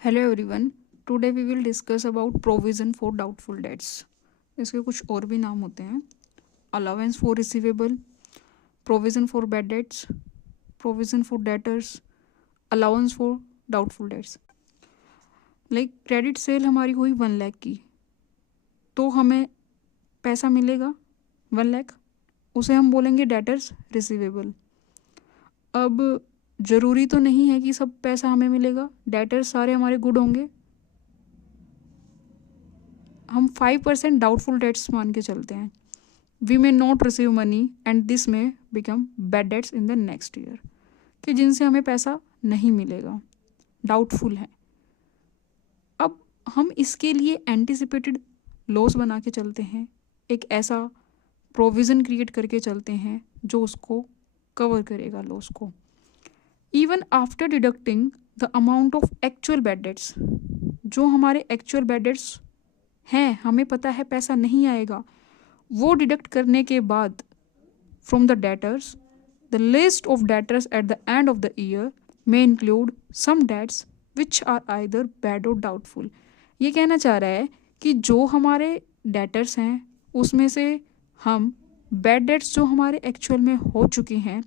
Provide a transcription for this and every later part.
Hello everyone, today we will discuss about provision for doubtful debts. इसके कुछ और भी नाम होते हैं: allowance for receivable, provision for bad debts, provision for debtors, allowance for doubtful debts. Like credit sale हमारी हुई 1 लाख की, तो हमें पैसा मिलेगा 1 लाख, उसे हम बोलेंगे डेटर्स रिसीवेबल। अब ज़रूरी तो नहीं है कि सब पैसा हमें मिलेगा, डेटर्स सारे हमारे गुड होंगे। हम 5% डाउटफुल डेट्स मान के चलते हैं। We may not receive money and this may become bad debts in the next year, कि जिनसे हमें पैसा नहीं मिलेगा, डाउटफुल है। अब हम इसके लिए एंटिसिपेटेड लॉस बना के चलते हैं, एक ऐसा प्रोविज़न क्रिएट करके चलते हैं जो उसको कवर करेगा लॉस को। Even after deducting the amount of actual bad debts, जो हमारे एक्चुअल बैड डेट्स हैं, हमें पता है पैसा नहीं आएगा, वो डिडक्ट करने के बाद from the debtors, the list of debtors at the end of the year may include some debts which are either bad or doubtful. ये कहना चाह रहा है कि जो हमारे डेटर्स हैं उसमें से हम बैड डेट्स जो हमारे एक्चुअल में हो चुके हैं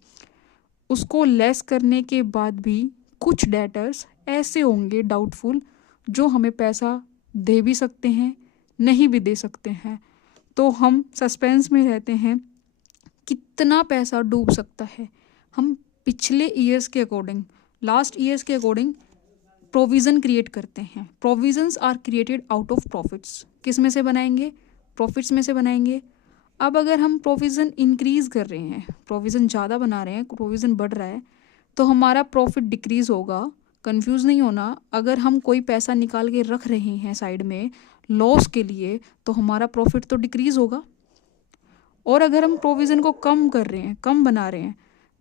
उसको लेस करने के बाद भी कुछ डेटर्स ऐसे होंगे डाउटफुल जो हमें पैसा दे भी सकते हैं, नहीं भी दे सकते हैं। तो हम सस्पेंस में रहते हैं, कितना पैसा डूब सकता है। हम पिछले ईयर्स के अकॉर्डिंग, लास्ट ईयर्स के अकॉर्डिंग प्रोविज़न क्रिएट करते हैं। Provisions are created out of profits. किस में से बनाएंगे? प्रॉफिट्स में से बनाएंगे। अब अगर हम प्रोविज़न इंक्रीज़ कर रहे हैं, प्रोविज़न ज़्यादा बना रहे हैं, प्रोविज़न बढ़ रहा है, तो हमारा प्रॉफिट डिक्रीज़ होगा। कंफ्यूज नहीं होना, अगर हम कोई पैसा निकाल के रख रहे हैं साइड में लॉस के लिए, तो हमारा प्रॉफिट तो डिक्रीज़ होगा। और अगर हम प्रोविज़न को कम कर रहे हैं, कम बना रहे हैं,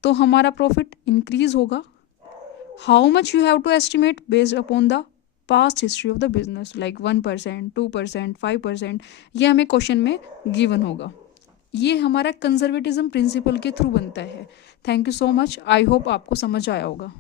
तो हमारा प्रॉफिट इंक्रीज़ होगा। How much you have to estimate based upon the past history of the business, like 1%, 2%, 5%, ये हमें क्वेश्चन में गिवन होगा। ये हमारा कंजर्वेटिज्म प्रिंसिपल के थ्रू बनता है। Thank you so much. I hope आपको समझ आया होगा।